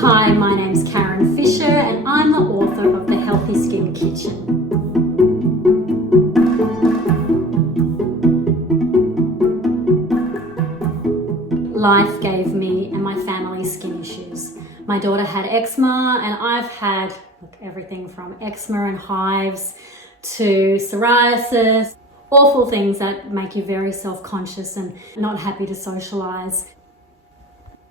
Hi, my name's Karen Fischer and I'm the author of The Healthy Skin Kitchen. Life gave me and my family skin issues. My daughter had eczema and I've had everything from eczema and hives to psoriasis, awful things that make you very self-conscious and not happy to socialise.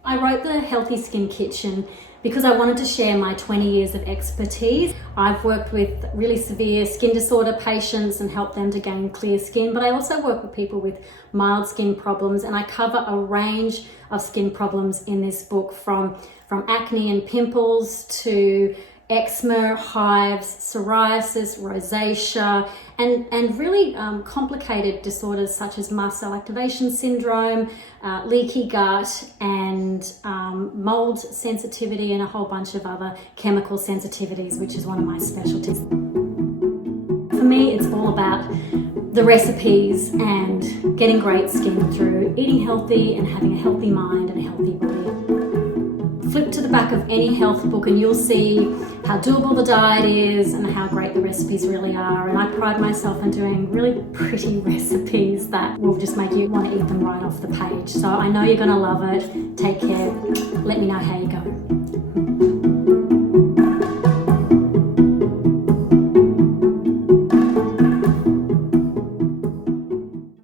I wrote The Healthy Skin Kitchen because I wanted to share my 20 years of expertise. I've worked with really severe skin disorder patients and helped them to gain clear skin, but I also work with people with mild skin problems, and I cover a range of skin problems in this book, from acne and pimples to eczema, hives, psoriasis, rosacea, and really complicated disorders such as mast cell activation syndrome, leaky gut, and mold sensitivity, and a whole bunch of other chemical sensitivities, which is one of my specialties. For me, it's all about the recipes and getting great skin through eating healthy and having a healthy mind and a healthy body. Flip to the back of any health book and you'll see how doable the diet is and how great the recipes really are. And I pride myself in doing really pretty recipes that will just make you want to eat them right off the page. So I know you're going to love it. Take care. Let me know how you go.